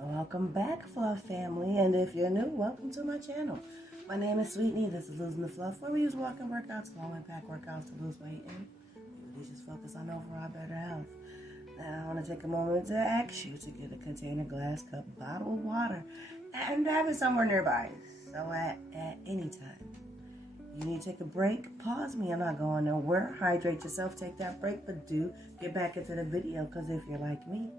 Welcome back, Fluff family, and if you're new, welcome to my channel. My name is Sweetney. This is Losing the Fluff, where we use walking workouts, low impact workouts to lose weight and really just focus on overall better health. Now, I want to take a moment to ask you to get a container, glass, cup, bottle of water, and have it somewhere nearby. So at any time, you need to take a break, pause me. I'm not going nowhere. Hydrate yourself, take that break, but do get back into the video, because if you're like me,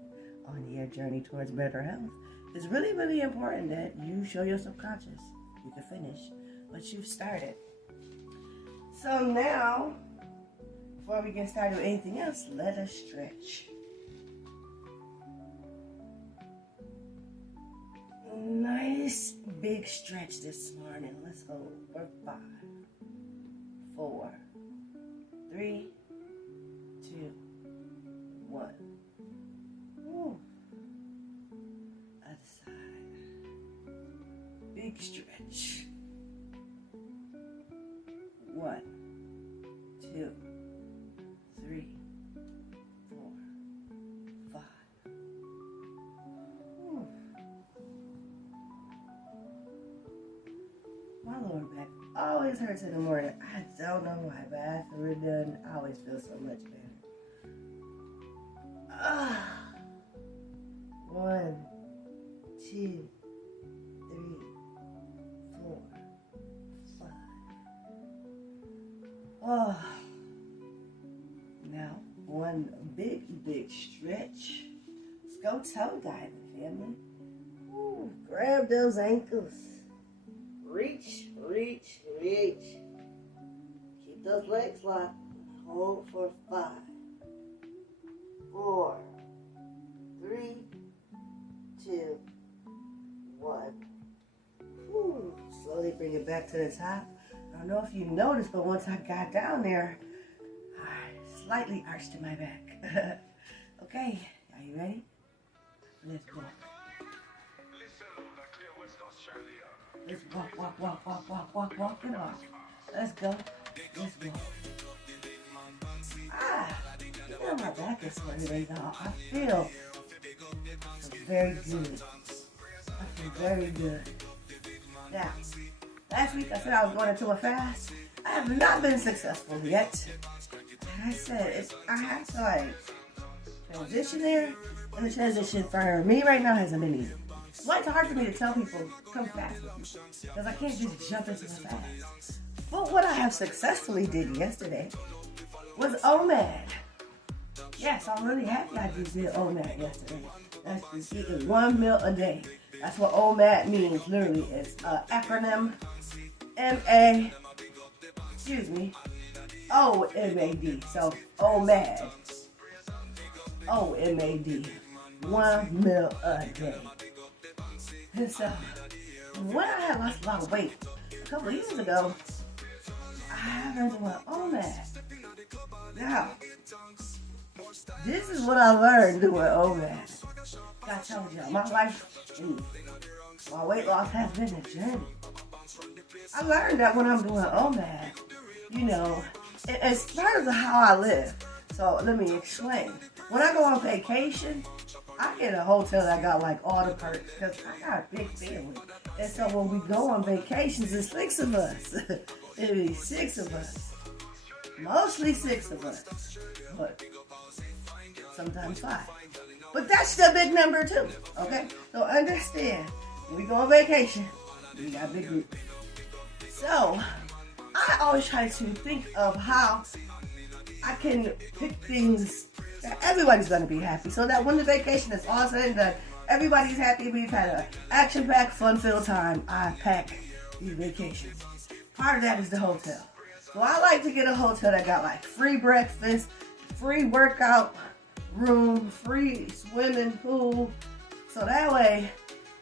on your journey towards better health, it's really, really important that you show your subconscious you can finish what you've started. So now, before we get started with anything else, let us stretch. Nice big stretch this morning. Let's go for 5, 4, 3, 2, 1. Other side. Big stretch. 1, 2, 3, 4, 5. My lower back always hurts in the morning. I don't know why, but after we're done, I always feel so much better. 1, 2, 3, 4, 5. Oh, now one big stretch. Let's go toe diving, family. Ooh, grab those ankles. Reach, reach, reach. Keep those legs locked. Hold for 5, 4, 3, 2, 1. Whew. Slowly bring it back to the top. I don't know if you noticed, but once I got down there, I slightly arched in my back. Okay, are you ready? Let's go. Let's walk and walk. Let's go. Let's go. You know my back is sweating, y'all. I feel very good. I feel very good. Now, last week I said I was going into a fast. I have not been successful yet. Like I said, I have to transition there, and the transition for me right now hasn't been easy. It's why it's hard for me to tell people come fast with me, because I can't just jump into the fast. But what I have successfully did yesterday was OMAD. Yes, I'm really happy I just did OMAD yesterday. That's just eating 1 meal a day. That's what OMAD means, literally. It's acronym OMAD. So OMAD. OMAD. 1 meal a day. And so, when I had lost a lot of weight a couple of years ago, I learned about OMAD. Now, this is what I learned doing OMAD. I told y'all, my life, my weight loss has been a journey. I learned that when I'm doing OMAD, it's part of how I live. So let me explain. When I go on vacation, I get a hotel that got all the perks, because I got a big family. And so when we go on vacations, it's 6 of us. It'll be 6 of us. Mostly 6 of us. But sometimes 5. But that's still a big number too, okay? So understand, when we go on vacation, we got a big group. So, I always try to think of how I can pick things that everybody's going to be happy, so that when the vacation is all said and done, everybody's happy. We've had an action-packed, fun-filled time. I pack these vacations. Part of that is the hotel. So I like to get a hotel that got free breakfast, free workout room, free swimming pool. So that way,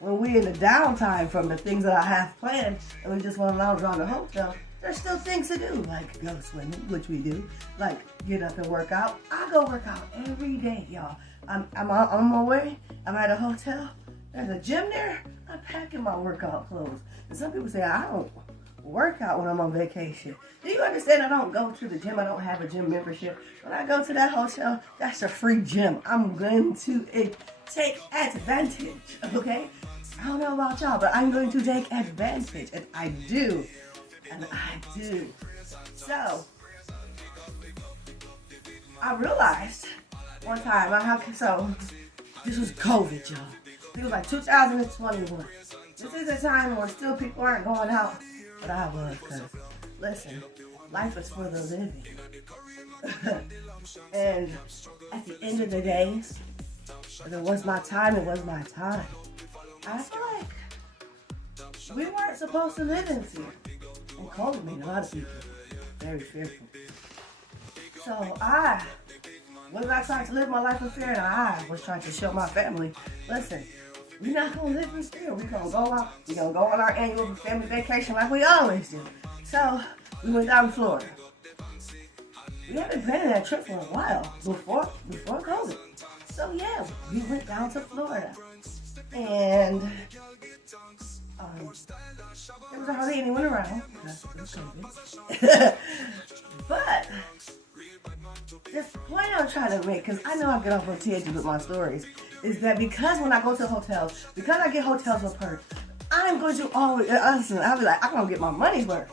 when we in the downtime from the things that I have planned, and we just want to lounge around the hotel, there's still things to do, like go swimming, which we do, like get up and work out. I go work out every day, y'all. I'm on my way. I'm at a hotel. There's a gym there. I'm packing my workout clothes. And some people say, I don't work out when I'm on vacation. Do you understand? I don't go to the gym. I don't have a gym membership. When I go to that hotel, that's a free gym. I'm going to take advantage, okay? I don't know about y'all, but I'm going to take advantage, and I do. And I do. So, I realized one time, this was COVID, y'all. It was like 2021. This is a time where still people aren't going out, but I was, because, listen, life is for the living. And at the end of the day, if it was my time, it was my time. I feel like we weren't supposed to live in fear. And COVID made a lot of people very fearful. So I was not trying to live my life in fear, and I was trying to show my family, listen, we're not going to live in fear. We're going to go out. We're going to go on our annual family vacation like we always do. So we went down to Florida. We had been planning that trip for a while before COVID. So yeah, we went down to Florida. And there was hardly anyone around because it was COVID. But the point I'm trying to make, because I know I get off on tangents with my stories, is that because when I go to hotels, because I get hotels with perks, I'm going to always, listen, I'll be like, I'm going to get my money's worth.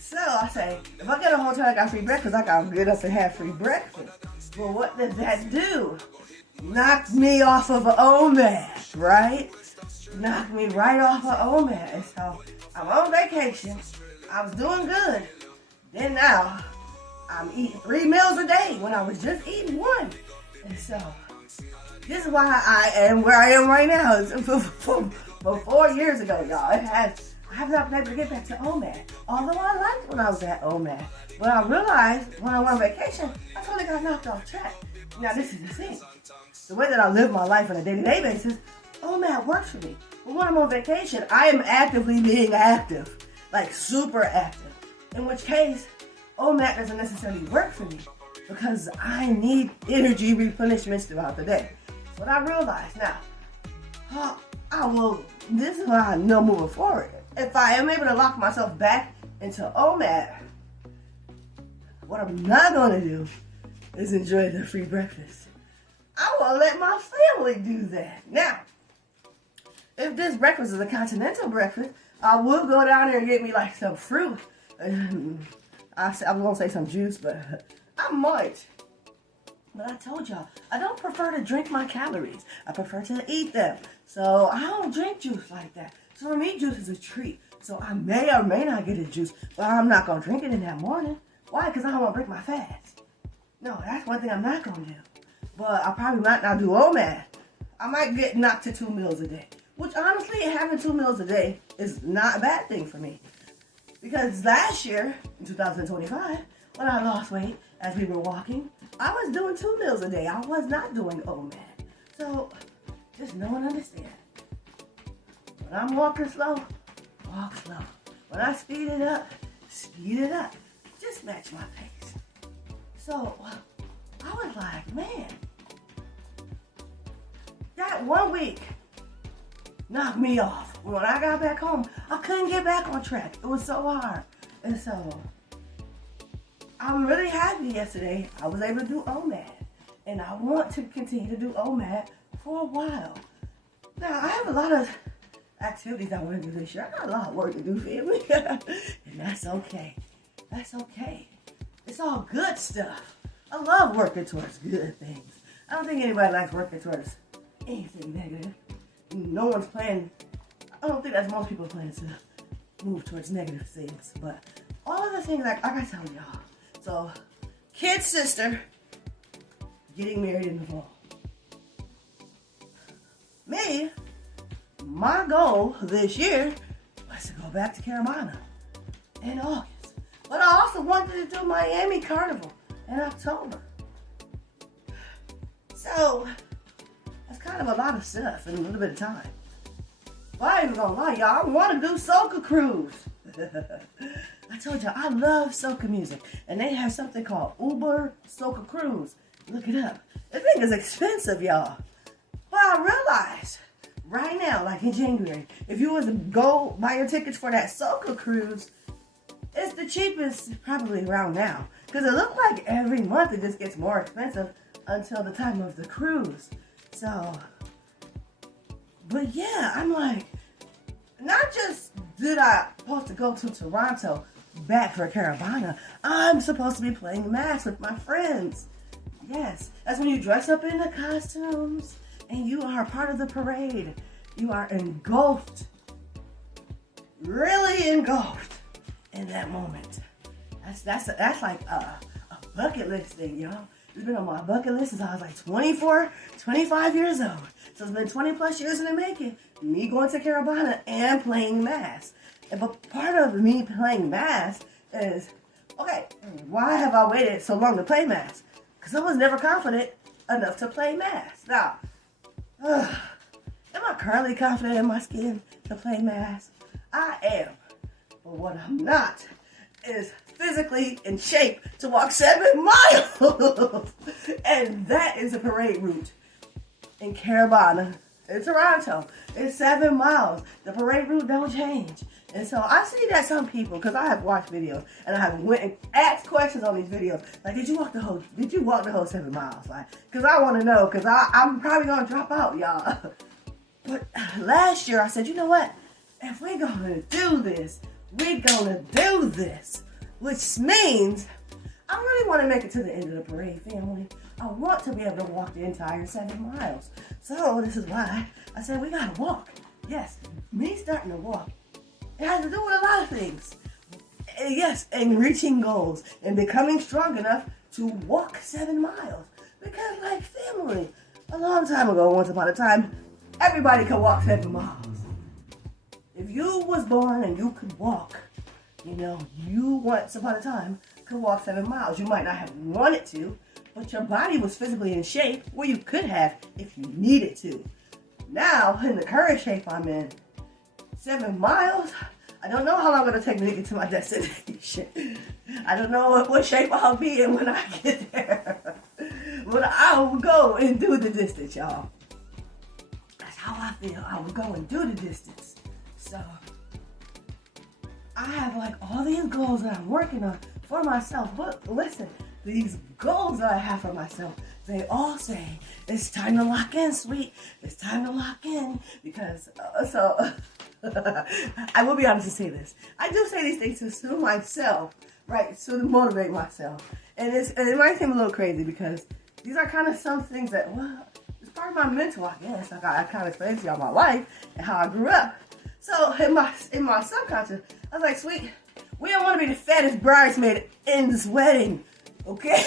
So I say, if I get a hotel I got free breakfast, I got to get up and have free breakfast. Well, what does that do? Knocked me off of OMAD, right? Knocked me right off of OMAD. And so I'm on vacation. I was doing good. Then now, I'm eating 3 meals a day when I was just eating 1. And so, this is why I am where I am right now. For 4 years ago, y'all. I have not been able to get back to OMAD. Although I liked when I was at OMAD. But I realized when I went on vacation, I totally got knocked off track. Now, this is the thing. The way that I live my life on a day-to-day basis, OMAD works for me. But when I'm on vacation, I am actively being active. Like, super active. In which case, OMAD doesn't necessarily work for me because I need energy replenishments throughout the day. That's what I realized. Now, this is what I know moving forward. If I am able to lock myself back into OMAD, what I'm not going to do is enjoy the free breakfast. I will let my family do that. Now, if this breakfast is a continental breakfast, I will go down there and get me like some fruit. I was going to say some juice, but I might. But I told y'all, I don't prefer to drink my calories. I prefer to eat them. So I don't drink juice like that. So for me, juice is a treat. So I may or may not get a juice, but I'm not going to drink it in that morning. Why? Because I don't want to break my fast. No, that's one thing I'm not going to do. But I probably might not do OMAD. I might get knocked to 2 meals a day. Which honestly, having 2 meals a day is not a bad thing for me. Because last year, in 2025, when I lost weight, as we were walking, I was doing 2 meals a day. I was not doing OMAD. So, just know and understand. When I'm walking slow, walk slow. When I speed it up, speed it up. Just match my pace. So, I was like, man, that 1 week knocked me off. When I got back home, I couldn't get back on track. It was so hard. And so, I'm really happy yesterday I was able to do OMAD. And I want to continue to do OMAD for a while. Now, I have a lot of activities I want to do this year. I got a lot of work to do, family. And that's okay. That's okay. It's all good stuff. I love working towards good things. I don't think anybody likes working towards anything negative. No one's planning. I don't think that's most people's plans to move towards negative things. But all of the things, like I tell y'all. So, kid's sister getting married in the fall. Me, my goal this year was to go back to Carolina in August. But I also wanted to do Miami Carnival in October. So, that's kind of a lot of stuff in a little bit of time. Well, I ain't gonna lie, y'all. I want to do soca cruise. I told y'all, I love soca music. And they have something called Uber Soca Cruise. Look it up. The thing is expensive, y'all. But I realized right now, like in January, if you was to go buy your tickets for that Soca cruise, it's the cheapest probably around now. Because it looks like every month it just gets more expensive until the time of the cruise. So, but yeah, I'm like, not just did I supposed to go to Toronto back for Caravana, I'm supposed to be playing mass with my friends. Yes, that's when you dress up in the costumes and you are part of the parade. You are engulfed, really engulfed in that moment. That's like a bucket list thing, y'all. It's been on my bucket list since I was like 24, 25 years old. So it's been 20 plus years in the making. Me going to Caravana and playing mass. But part of me playing mass is, okay, why have I waited so long to play mass? Because I was never confident enough to play mass. Now, am I currently confident in my skin to play mass? I am. But what I'm not is physically in shape to walk 7 miles. And that is a parade route in Caravana, in Toronto. It's 7 miles. The parade route don't change. And so I see that some people, because I have watched videos and I have went and asked questions on these videos, like, did you walk the whole 7 miles? Like, because I want to know, because I'm probably going to drop out, y'all. But last year I said, you know what? If we're going to do this, we're going to do this. Which means I really want to make it to the end of the parade, family. I want to be able to walk the entire 7 miles. So this is why I said we got to walk. Yes, me starting to walk, it has to do with a lot of things. And yes, and reaching goals and becoming strong enough to walk 7 miles. Because like family, a long time ago, once upon a time, everybody could walk 7 miles. If you was born and you could walk, you know, you once upon a time could walk 7 miles. You might not have wanted to, but your body was physically in shape where you could have if you needed to. Now, in the current shape I'm in, 7 miles, I don't know how long it'll take me to get to my destination. I don't know what shape I'll be in when I get there. But I will go and do the distance, y'all. That's how I feel. I will go and do the distance. So, I have like all these goals that I'm working on for myself. But listen, these goals that I have for myself, they all say, it's time to lock in, sweet. It's time to lock in. Because, I will be honest to say this. I do say these things to soothe myself, right? So to motivate myself. And it might seem a little crazy because these are kind of some things that, well, it's part of my mental, I guess. Like I kind of explained to y'all my life and how I grew up. So in my subconscious, I was like, sweet, we don't want to be the fattest bridesmaid in this wedding, okay?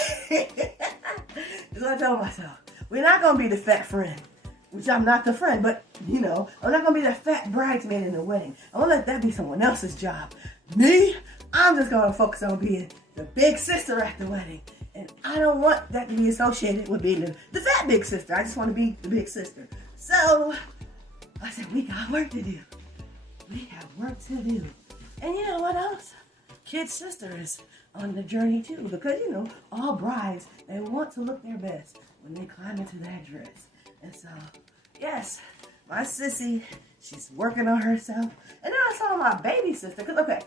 That's what I told myself. We're not going to be the fat friend, which I'm not the friend, but, you know, I'm not going to be the fat bridesmaid in the wedding. I'm going to let that be someone else's job. Me, I'm just going to focus on being the big sister at the wedding. And I don't want that to be associated with being the fat big sister. I just want to be the big sister. So, I said, we got work to do. We have work to do. And you know what else? Kid sister is on the journey too. Because, you know, all brides, they want to look their best when they climb into that dress. And so, yes, my sissy, she's working on herself. And then I saw my baby sister. Because, okay,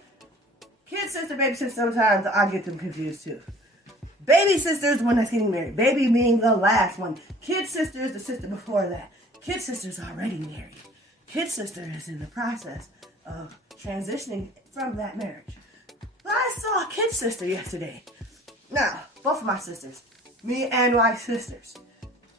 kid sister, baby sister, sometimes I get them confused too. Baby sister is the one that's getting married. Baby being the last one. Kid sister is the sister before that. Kid sister's already married. Kid sister is in the process of transitioning from that marriage. But I saw a kid sister yesterday. Now, both of my sisters, me and my sisters,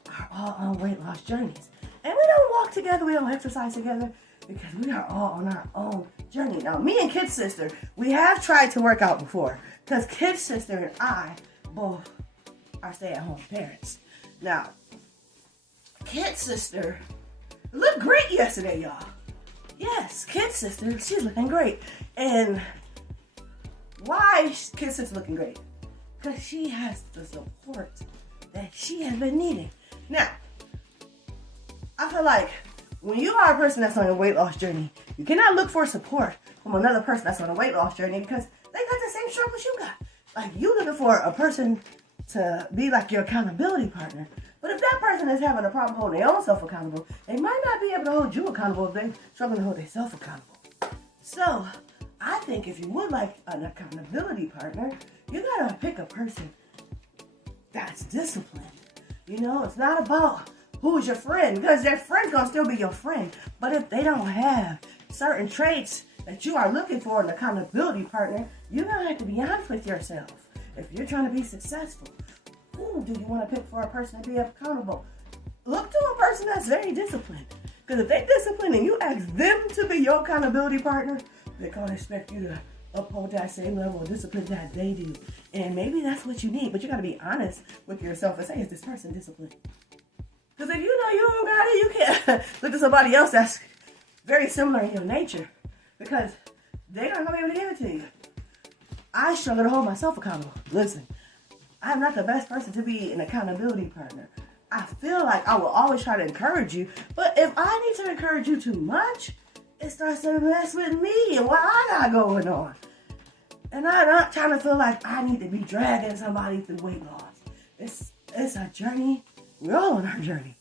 are all on weight loss journeys. And we don't walk together, we don't exercise together, because we are all on our own journey. Now, me and kid sister, we have tried to work out before, because kid sister and I both are stay-at-home parents. Now, kid sister looked great yesterday, y'all. Yes, kid sister, she's looking great. And why is kid sister looking great? Because she has the support that she has been needing. Now, I feel like when you are a person that's on a weight loss journey, you cannot look for support from another person that's on a weight loss journey because they got the same struggles you got. Like, you looking for a person to be like your accountability partner. But if that person person is having a problem holding their own self accountable, they might not be able to hold you accountable if they're struggling to hold themselves accountable. So, I think if you would like an accountability partner, you gotta pick a person that's disciplined. You know, it's not about who's your friend, because their friend's gonna still be your friend. But if they don't have certain traits that you are looking for in an accountability partner, you're gonna have to be honest with yourself. If you're trying to be successful, who do you want to pick for a person to be accountable? Look to a person that's very disciplined. Because if they're disciplined and you ask them to be your accountability partner, they're going to expect you to uphold that same level of discipline that they do. And maybe that's what you need, but you got to be honest with yourself and say, is this person disciplined? Because if you know you don't got it, you can't look at somebody else that's very similar in your nature, because they're not going to be able to give it to you. I struggle to hold myself accountable. Listen, I'm not the best person to be an accountability partner. I feel like I will always try to encourage you, but if I need to encourage you too much, it starts to mess with me and what I got going on. And I'm not trying to feel like I need to be dragging somebody through weight loss. It's a journey. We're all on our journey.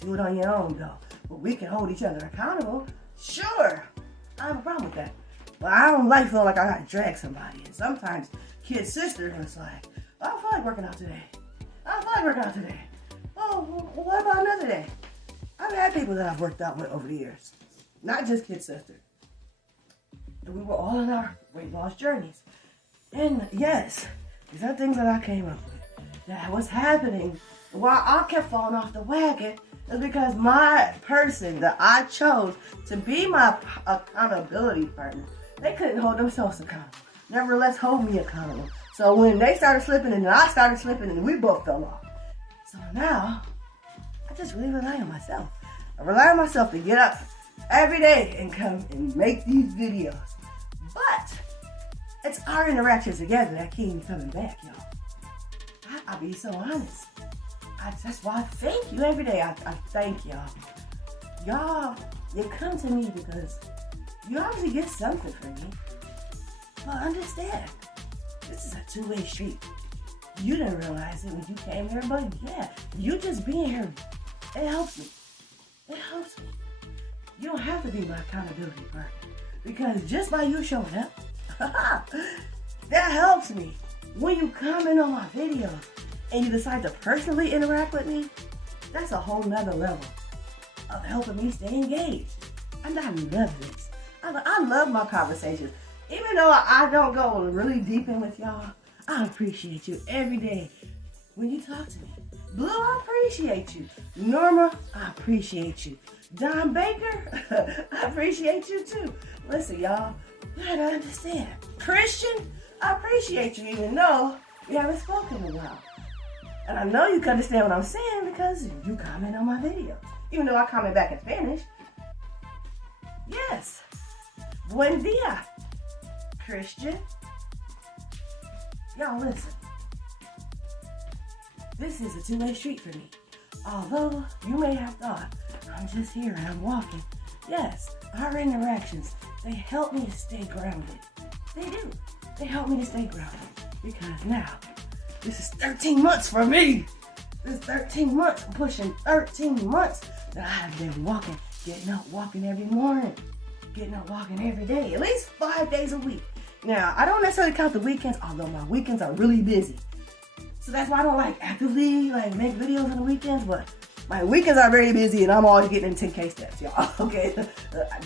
Do it on your own though. But we can hold each other accountable. Sure, I have a problem with that. But I don't like feeling like I gotta drag somebody. And sometimes kid sister is like, I don't feel like working out today. Oh, well, what about another day? I've had people that I've worked out with over the years. Not just kid sister. And we were all on our weight loss journeys. And yes, these are things that I came up with. That was happening while I kept falling off the wagon is because my person that I chose to be my accountability partner, they couldn't hold themselves accountable. Nevertheless, hold me accountable. So when they started slipping and I started slipping and we both fell off. So now, I just really rely on myself. I rely on myself to get up every day and come and make these videos. But it's our interactions together that keep me coming back, y'all. I'll be so honest. That's why I thank you every day. I thank y'all. Y'all, you come to me because you obviously get something from me. Well, understand, this is a two-way street. You didn't realize it when you came here, but yeah, you just being here, it helps me. It helps me. You don't have to be my accountability partner, because just by you showing up, that helps me. When you comment on my videos and you decide to personally interact with me, that's a whole nother level of helping me stay engaged. And I love this. I love my conversations. Even though I don't go really deep in with y'all, I appreciate you every day when you talk to me. Blue, I appreciate you. Norma, I appreciate you. Don Baker, I appreciate you too. Listen, y'all, you gotta understand. Christian, I appreciate you even though we haven't spoken in a while. And I know you can understand what I'm saying because you comment on my videos. Even though I comment back in Spanish. Yes. Buen dia, Christian. Y'all listen. This is a two-way street for me. Although you may have thought I'm just here and I'm walking. Yes, our interactions, they help me to stay grounded. They do. They help me to stay grounded. Because now, this is 13 months for me. This is 13 months. I'm pushing 13 months that I've been walking, getting up, walking every morning. Getting up, walking every day. At least 5 days a week. Now, I don't necessarily count the weekends, although my weekends are really busy. So that's why I don't actively make videos on the weekends, but my weekends are very busy and I'm always getting in 10K steps, y'all. Okay,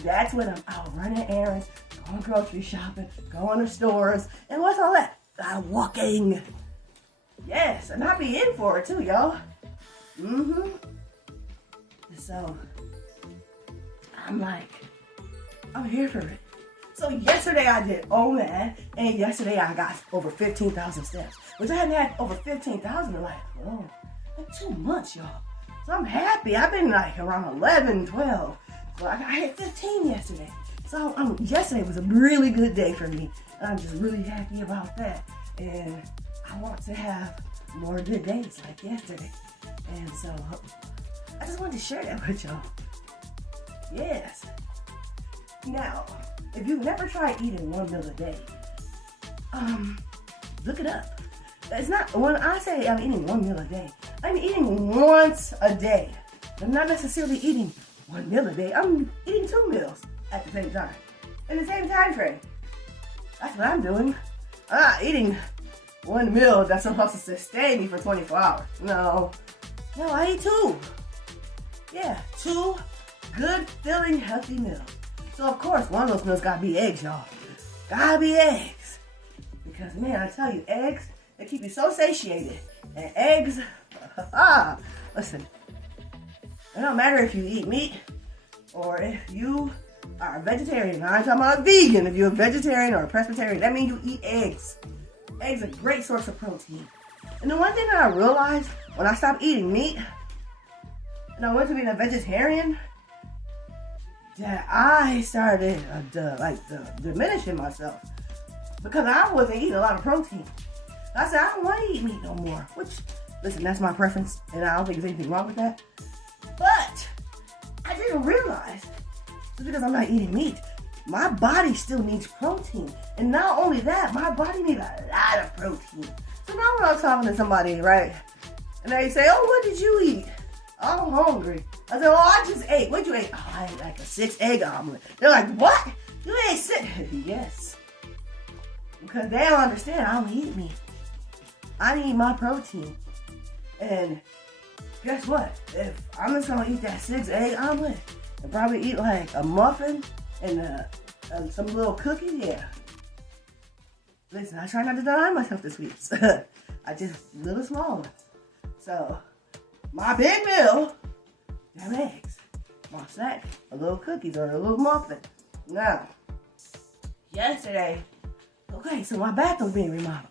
that's when I'm out running errands, going grocery shopping, going to stores, and what's all that? I'm walking. Yes, and I be in for it too, y'all. So, I'm here for it. So yesterday I did that, and yesterday I got over 15,000 steps, which I hadn't had over 15,000 in like 2 months, y'all. So I'm happy. I've been around 11, 12. So I hit 15 yesterday. So yesterday was a really good day for me. And I'm just really happy about that. And I want to have more good days like yesterday. And so I just wanted to share that with y'all. Yes. Now, if you've never tried eating one meal a day, look it up. It's not, when I say I'm eating 1 meal a day, I'm eating once a day. I'm not necessarily eating 1 meal a day. I'm eating 2 meals at the same time, in the same time frame. That's what I'm doing. I'm not eating 1 meal that's supposed to sustain me for 24 hours. No, I eat 2. Yeah, 2 good, filling, healthy meals. So of course, one of those meals gotta be eggs, y'all. Gotta be eggs. Because man, I tell you, eggs, they keep you so satiated. And eggs, listen, it don't matter if you eat meat or if you are a vegetarian. I'm talking about a vegan. If you're a vegetarian or a pescatarian, that means you eat eggs. Eggs are a great source of protein. And the one thing that I realized when I stopped eating meat and I went to being a vegetarian, that I started diminishing myself because I wasn't eating a lot of protein. I said, I don't want to eat meat no more. Which, listen, that's my preference, and I don't think there's anything wrong with that. But I didn't realize just because I'm not eating meat, my body still needs protein. And not only that, my body needs a lot of protein. So now when I'm talking to somebody, right, and they say, oh, what did you eat? I'm hungry. I said, oh, I just ate. What'd you eat? Oh, I ate like a 6-egg omelet. They're like, what? You ate 6? Yes. Because they don't understand, I don't eat meat. I need my protein. And guess what? If I'm just going to eat that 6-egg omelet and probably eat like a muffin and some little cookies, yeah. Listen, I try not to deny myself this week. I just little small ones. So, my big meal, them eggs. My snack, a little cookies or a little muffin. Now, yesterday, okay, so my bathroom's being remodeled.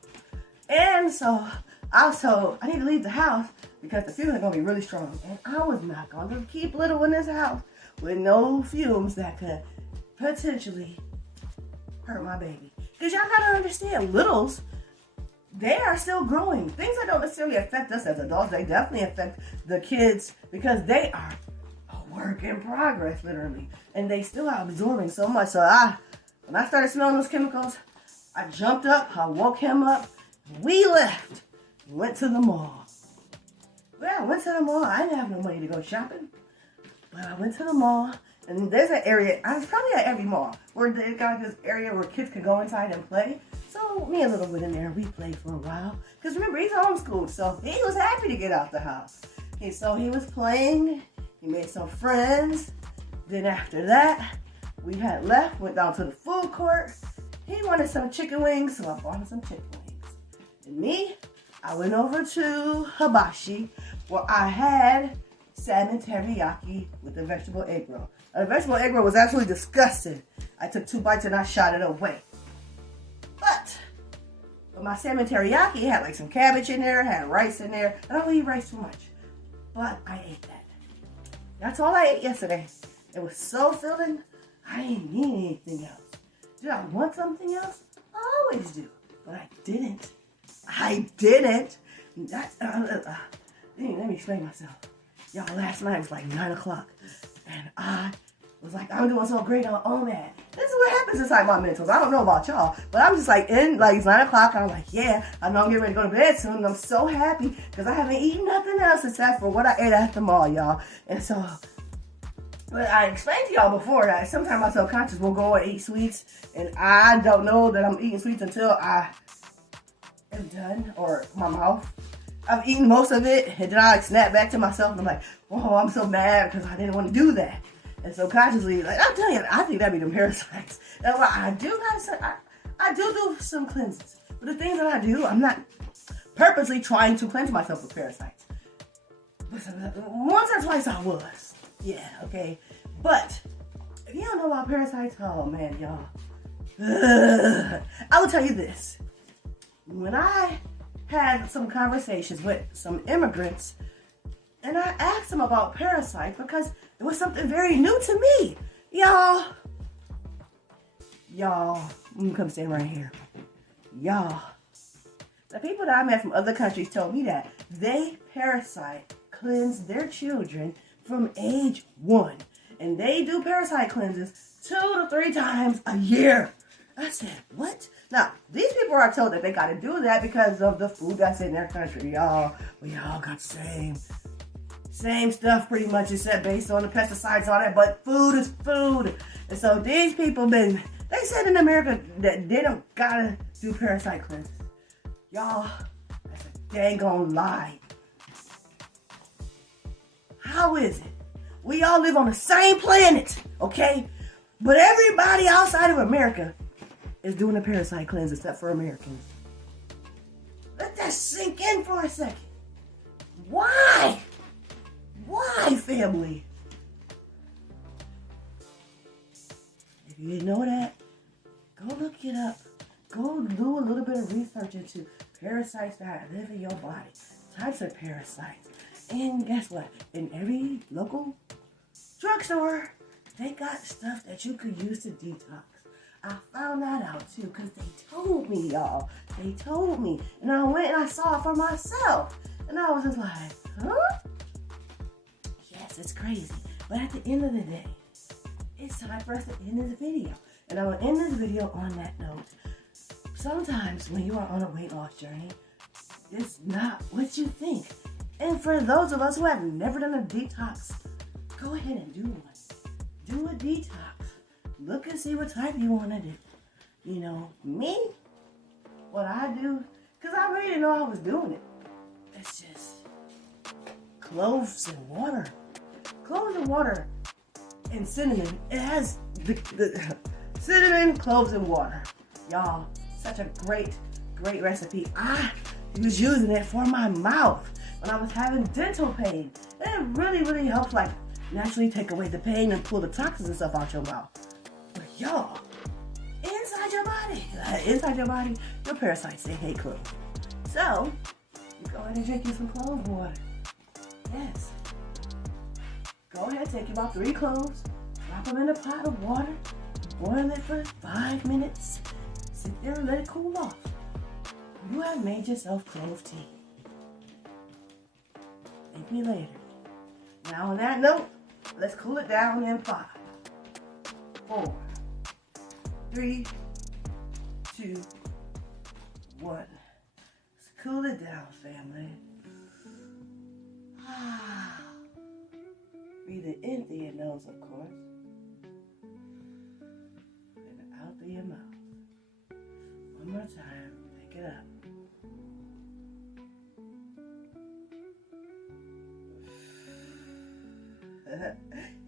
And so, I was told I need to leave the house because the fumes are going to be really strong. And I was not going to keep little in this house with no fumes that could potentially hurt my baby. Because y'all got to understand, littles, they are still growing. Things that don't necessarily affect us as adults, they definitely affect the kids because they are a work in progress, literally. And they still are absorbing so much. So when I started smelling those chemicals, I jumped up, I woke him up, we left, went to the mall. Well, I went to the mall. I didn't have no money to go shopping, but I went to the mall. And there's an area, I was probably at every mall, where they got this area where kids can go inside and play. So me and Little went in there and we played for a while. Because remember, he's homeschooled, so he was happy to get out the house. Okay, so he was playing, he made some friends. Then after that, we had left, went down to the food court. He wanted some chicken wings, so I bought him some chicken wings. And me, I went over to Hibachi, where I had salmon teriyaki with a vegetable egg roll. The vegetable egg roll was absolutely disgusting. I took 2 bites and I shot it away. But my salmon teriyaki had like some cabbage in there, had rice in there. I don't eat rice too much, but I ate that. That's all I ate yesterday. It was so filling, I didn't need anything else. Did I want something else? I always do, but I didn't. Let me explain myself. Y'all, last night was like 9 o'clock, and I was like, I'm doing so great on that. This is what happens inside my mentals. I don't know about y'all, but I'm just like, it's 9 o'clock, and I'm like, yeah, I know I'm getting ready to go to bed soon, and I'm so happy, because I haven't eaten nothing else except for what I ate at the mall, y'all. And so, but I explained to y'all before that sometimes my subconscious will go and eat sweets, and I don't know that I'm eating sweets until I am done, or my mouth. I've eaten most of it, and then I snap back to myself, and I'm like, oh, I'm so mad because I didn't want to do that. And subconsciously, like, I'm telling you, I think that'd be them parasites. That's why I do some cleanses. But the things that I do, I'm not purposely trying to cleanse myself with parasites. Once or twice I was. Yeah, okay. But if you don't know about parasites, oh man, y'all. I will tell you this. When I had some conversations with some immigrants, and I asked them about parasites because it was something very new to me. Y'all, I'm gonna come stand right here. Y'all, the people that I met from other countries told me that they parasite cleanse their children from age 1. And they do parasite cleanses 2 to 3 times a year. I said, what? Now, these people are told that they got to do that because of the food that's in their country. Y'all, we all got the same stuff pretty much, except based on the pesticides on it, but food is food. And so these people they said in America that they don't gotta do parasite cleanses. Y'all, that's a dang on lie. How is it? We all live on the same planet, okay? But everybody outside of America is doing a parasite cleanse except for Americans. Let that sink in for a second. Why? Why, family? If you didn't know that, go look it up. Go do a little bit of research into parasites that live in your body, types of parasites. And guess what? In every local drugstore, they got stuff that you could use to detox. I found that out too because they told me, y'all. They told me. And I went and I saw it for myself. And I was just like, huh? Yes, it's crazy. But at the end of the day, it's time for us to end this video. And I'm going to end this video on that note. Sometimes when you are on a weight loss journey, it's not what you think. And for those of us who have never done a detox, go ahead and do one. Do a detox. Look and see what type you want to do. You know, me, what I do, because I really didn't know I was doing it. It's just cloves and water. Cloves and water and cinnamon. It has the cinnamon, cloves, and water. Y'all, such a great recipe. I was using it for my mouth when I was having dental pain. And it really helps, like, naturally take away the pain and pull the toxins and stuff out your mouth. But y'all, inside your body, your parasites, they hate cloves. So, you go ahead and drink you some clove water. Yes. Go ahead, take about 3 cloves, drop them in a pot of water, boil it for 5 minutes, sit there and let it cool off. You have made yourself clove tea. Thank me later. Now on that note, let's cool it down in 5, 4, 3, 2, 1. Let's cool it down, family. Breathe it in through your nose, of course. And out through your mouth. One more time. Take it up.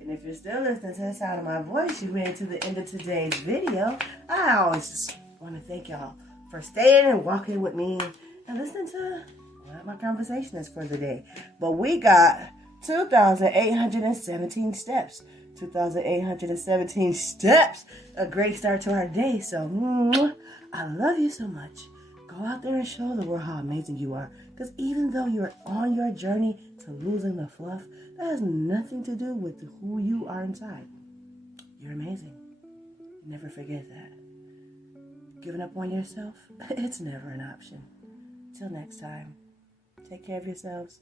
And if you're still listening to the sound of my voice, you made it to the end of today's video. I always just want to thank y'all for staying and walking with me and listening to what my conversation is for the day. But we got 2,817 steps. 2,817 steps. A great start to our day. So, I love you so much. Go out there and show the world how amazing you are. Because even though you're on your journey to losing the fluff, that has nothing to do with who you are inside. You're amazing. Never forget that. Giving up on yourself, it's never an option. Till next time, take care of yourselves.